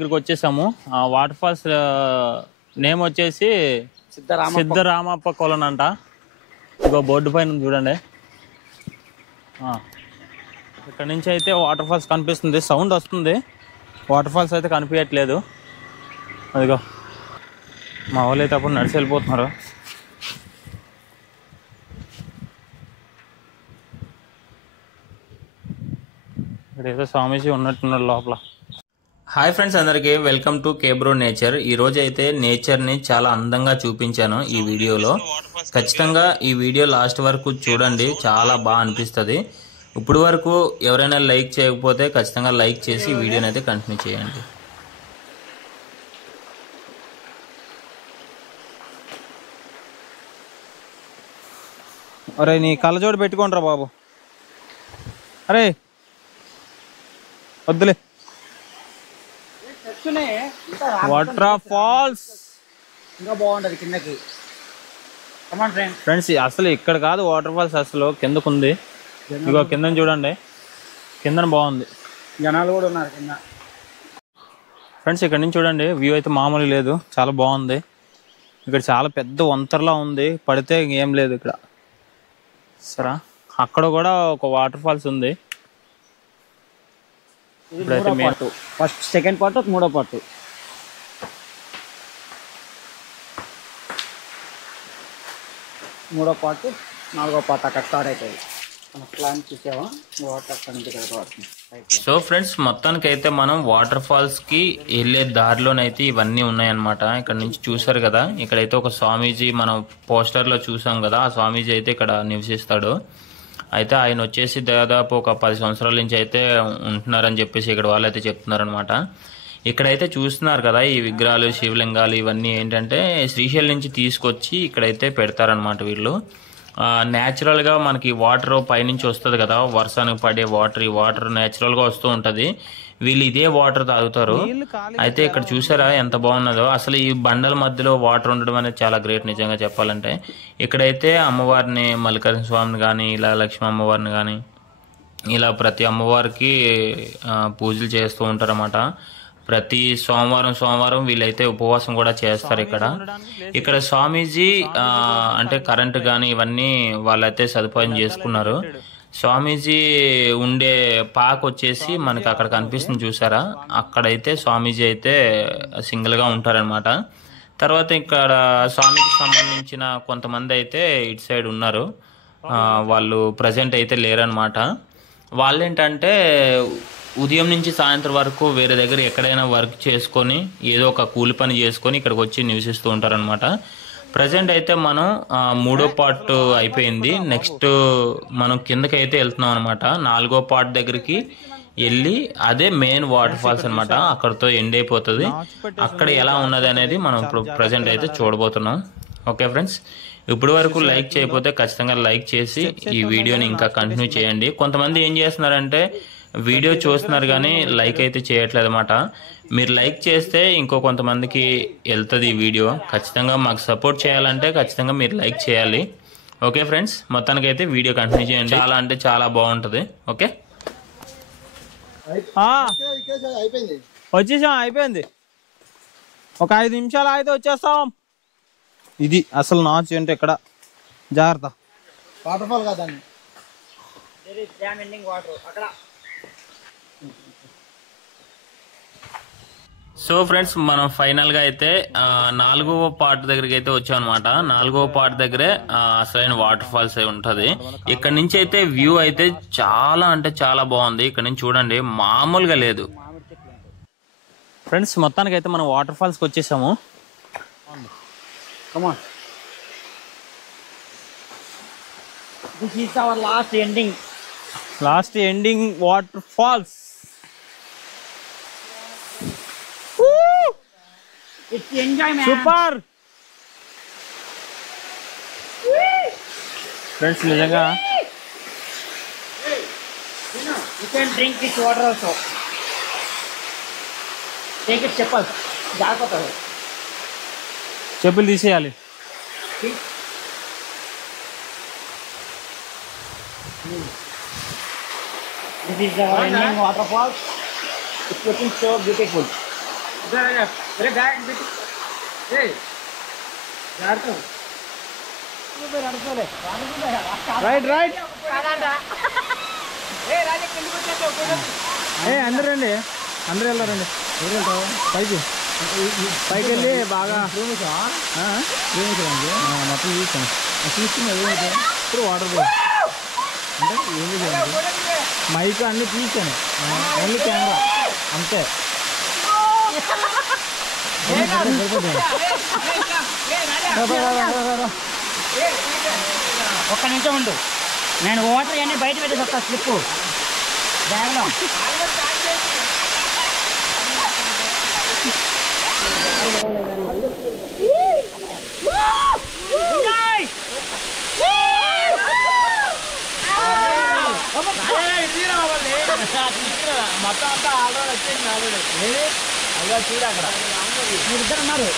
దగ్గరికి వచ్చేసాము. ఆ వాటర్ ఫాల్స్ నేమ్ వచ్చేసి సిద్ధరామప్ప కొలను అంట. ఇగో బోర్డు పైన చూడండి. ఇక్కడ నుంచి అయితే వాటర్ ఫాల్స్ కనిపిస్తుంది. సౌండ్ వస్తుంది, వాటర్ ఫాల్స్ అయితే కనిపించట్లేదు. అదిగో మా వాళ్ళు అయితే అప్పుడు నడిచి వెళ్ళిపోతున్నారు. ఇక్కడ ఏదో స్వామీజీ ఉన్నట్టున్నారు లోపల. హాయ్ ఫ్రెండ్స్, అందరికీ వెల్కమ్ టు కేబ్రో నేచర్. ఈ రోజు అయితే నేచర్ ని చాలా అందంగా చూపించాను ఈ వీడియోలో. ఖచ్చితంగా ఈ వీడియో లాస్ట్ వరకు చూడండి, చాలా బాగా అనిపిస్తుంది. ఇప్పుడు వరకు ఎవరైనా లైక్ చేయకపోతే ఖచ్చితంగా లైక్ చేసి వీడియోని అయితే కంటిన్యూ చేయండి. అరే నీ కళ్ళజోడు పెట్టుకోండిరా బాబు. అరే వద్దులే. వాటర్ ఫాల్స్ ఇంకా బాగుంటది కిందకి. ఫ్రెండ్స్ అసలు ఇక్కడ కాదు వాటర్ ఫాల్స్, అసలు కిందకుంది. ఇగో కింద చూడండి, కింద బాగుంది, జనాలు కూడా ఉన్నారు కింద. ఫ్రెండ్స్ ఇక్కడ నుంచి చూడండి, వ్యూ అయితే మామూలు లేదు, చాలా బాగుంది. ఇక్కడ చాలా పెద్ద వంతరలా ఉంది, పడితే ఏం లేదు ఇక్కడ. సరే అక్కడ కూడా ఒక వాటర్ ఫాల్స్ ఉంది. ఇప్పుడైతే ఫస్ట్ సెకండ్ పార్ట్, మూడో పార్ట్. మూడో పార్ట్, నాలుగో పార్ట్ అక్కడ స్టార్ట్ అవుతుంది. ప్లాన్ చూసావా వాటర్ అక్కడ నుంచి పడుతుంది. సో ఫ్రెండ్స్ మొత్తానికి అయితే మనం వాటర్ ఫాల్స్ కి వెళ్ళే దారిలోనైతే ఇవన్నీ ఉన్నాయన్నమాట. ఇక్కడ నుంచి చూసారు కదా, ఇక్కడైతే ఒక స్వామీజీ మనం పోస్టర్ లో చూసాం కదా, ఆ స్వామీజీ అయితే ఇక్కడ నివసిస్తాడు. అయితే ఆయన వచ్చేసి దాదాపు ఒక 10 సంవత్సరాల నుంచి అయితే ఉంటున్నారని చెప్పేసి ఇక్కడ వాళ్ళు అయితే చెప్తున్నారనమాట. ఇక్కడైతే చూస్తున్నారు కదా, ఈ విగ్రహాలు, శివలింగాలు ఇవన్నీ ఏంటంటే శ్రీశైలం నుంచి తీసుకొచ్చి ఇక్కడైతే పెడతారనమాట వీళ్ళు. న్యాచురల్గా మనకి వాటర్ పైనుంచి వస్తుంది కదా, వర్షానికి పడే వాటర్, ఈ వాటర్ న్యాచురల్గా వస్తూ ఉంటుంది. వీళ్ళు ఇదే వాటర్ తాగుతారు. అయితే ఇక్కడ చూసారా ఎంత బాగున్నదో. అసలు ఈ బండల మధ్యలో వాటర్ ఉండడం అనేది చాలా గ్రేట్ నిజంగా చెప్పాలంటే. ఇక్కడైతే అమ్మవారిని, మల్లికార్జున స్వామిని కానీ, ఇలా లక్ష్మీ అమ్మవారిని కానీ, ఇలా ప్రతి అమ్మవారికి పూజలు చేస్తూ ఉంటారన్నమాట. ప్రతి సోమవారం వీళ్ళైతే ఉపవాసం కూడా చేస్తారు ఇక్కడ స్వామీజీ. అంటే కరెంటు కానీ ఇవన్నీ వాళ్ళైతే సదుపాయం చేసుకున్నారు. స్వామీజీ ఉండే పాక్ వచ్చేసి మనకి అక్కడ కనిపిస్తుంది చూసారా, అక్కడైతే స్వామీజీ అయితే సింగిల్ గా ఉంటారనమాట. తర్వాత ఇక్కడ స్వామికి సంబంధించిన కొంతమంది అయితే ఇటు సైడ్ ఉన్నారు, వాళ్ళు ప్రజెంట్ అయితే లేరనమాట. వాళ్ళు ఏంటంటే ఉదయం నుంచి సాయంత్రం వరకు వేరే దగ్గర ఎక్కడైనా వర్క్ చేసుకొని ఏదో ఒక కూలి పని చేసుకొని ఇక్కడికి వచ్చి నివసిస్తూ ఉంటారనమాట. ప్రజెంట్ అయితే మనం మూడో పార్ట్ అయిపోయింది. నెక్స్ట్ మనం కిందకి అయితే వెళ్తున్నాం అనమాట. 4వ పార్ట్ దగ్గరికి వెళ్ళి అదే మెయిన్ వాటర్ ఫాల్స్ అనమాట. అక్కడతో ఎండ్ అయిపోతుంది. అక్కడ ఎలా ఉన్నది అనేది మనం ఇప్పుడు ప్రజెంట్ అయితే చూడబోతున్నాం. ఓకే ఫ్రెండ్స్, ఇప్పుడు వరకు లైక్ చేయకపోతే ఖచ్చితంగా లైక్ చేసి ఈ వీడియోని ఇంకా కంటిన్యూ చేయండి. కొంతమంది ఏం చేస్తున్నారంటే వీడియో చూస్తున్నారు కానీ లైక్ అయితే చేయట్లేదు అనమాట. మీరు లైక్ చేస్తే ఇంకో కొంతమందికి వెళ్తుంది ఈ వీడియో. ఖచ్చితంగా మాకు సపోర్ట్ చేయాలంటే ఖచ్చితంగా మీరు లైక్ చేయాలి. ఓకే ఫ్రెండ్స్, మొత్తానికి అయితే వీడియో కంటిన్యూ చేయండి. చాలా అంటే చాలా బాగుంటుంది. ఓకే, వచ్చేసాం, అయిపోయింది. ఒక 5 నిమిషాలు అయితే వచ్చేస్తాం. ఇది అసలు నాచు అంటే ఇక్కడ జాగ్రత్త. వాటర్ ఫాల్ కాదండి, అక్కడ. సో ఫ్రెండ్స్ మనం ఫైనల్ గా అయితే 4వ పార్ట్ దగ్గరికి అయితే వచ్చాం అనమాట. 4వ పార్ట్ దగ్గరే అసలైన వాటర్ ఫాల్స్ అయి ఉంటది. ఇక్కడ నుంచి అయితే వ్యూ అయితే చాలా అంటే చాలా బాగుంది. ఇక్కడ నుంచి చూడండి, మామూలుగా లేదు. ఫ్రెండ్స్ మొత్తానికి అయితే మనం వాటర్ ఫాల్స్ కి వచ్చేసాము. This is our last ending waterfalls. It's enjoy, man. Super friends, నిజంగా You can drink this water also. Take it, చెప్పాలి, జాగ్రత్త. చెప్పులు తీసేయాలి. This is our ending waterfall. It's looking so beautiful. Right right అందరూ రండి, అందరూ వెళ్ళారండి. పైకి పైకి వెళ్ళి బాగా మొత్తం చూసాను. చూస్తున్నా ఇప్పుడు వాటర్ పోయి అంటే ఏమి చేయాలి, మైక్ అన్నీ తీసాను, ఓన్లీ కెమెరా అంతే. ఒక్క నిమిషం ఉండు, నేను వాటర్ అన్నీ బయట పెట్టేసి వస్తా. స్లిప్ బ్యాగ్లో మొత్తం అంతా ఆల్రెడీ వచ్చేసి అలా చూడు అక్కడ మీరిద్దరు ఉన్నారు.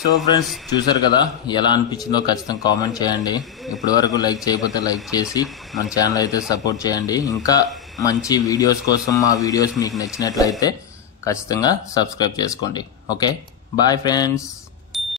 సో ఫ్రెండ్స్ చూసారు కదా, ఎలా అనిపించిందో ఖచ్చితంగా కామెంట్ చేయండి. ఇప్పటి వరకు లైక్ చేయకపోతే లైక్ చేసి మన ఛానల్ అయితే సపోర్ట్ చేయండి. ఇంకా మంచి వీడియోస్ కోసం మా వీడియోస్ మీకు నచ్చినట్లయితే ఖచ్చితంగా సబ్స్క్రైబ్ చేసుకోండి. Okay, bye friends.